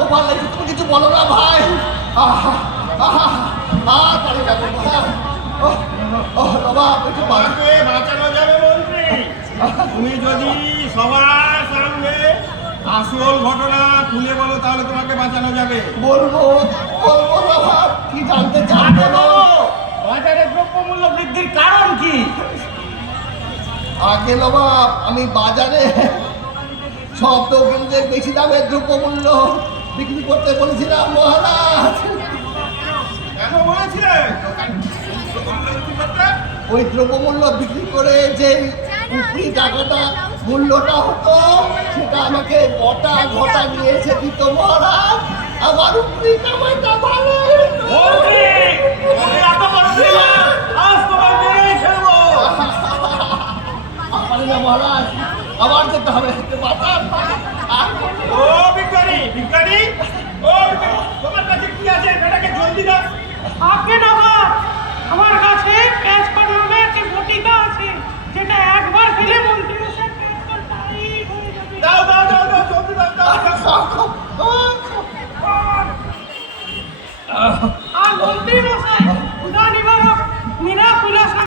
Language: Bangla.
ও ভালো লাগছে, তুমি কিছু বলো না ভাই। পারি যাবো নবাব, একটু তোমাকে বাঁচানো যাবে মন্ত্রী। তুমি যদি সবার সামনে আসল ঘটনা খুলে বলো তাহলে তোমাকে বাঁচানো যাবে। বলবো বলবো নবাব, কি জানতে চান বলো। বাজারে দ্রব্যমূল্য বৃদ্ধির কারণ কি? আগে নবাব, আমি বাজারে সব দোকানদের বেশি দামে দ্রব্যমূল্য বিক্রি করতে বলেছিলাম মহারাজ। কেন বলেছিলে? ওই দ্রব্যমূল্য বিক্রি করে যে উপরি টাকাটা মূল্যটা হতো, সেটা আমাকে ঘটা ঘটা নিয়ে এসে দিত মহারাজ। আমার উপরি কামাইটা ভালো মহারাজ, আবার যেতে হবে বাঁচান। ও বিজ্ঞানী, বিজ্ঞানী, ও তোমার কাছে কি আছে? এটাকে জলদি দাও। আগে নবাব, আমার কাছে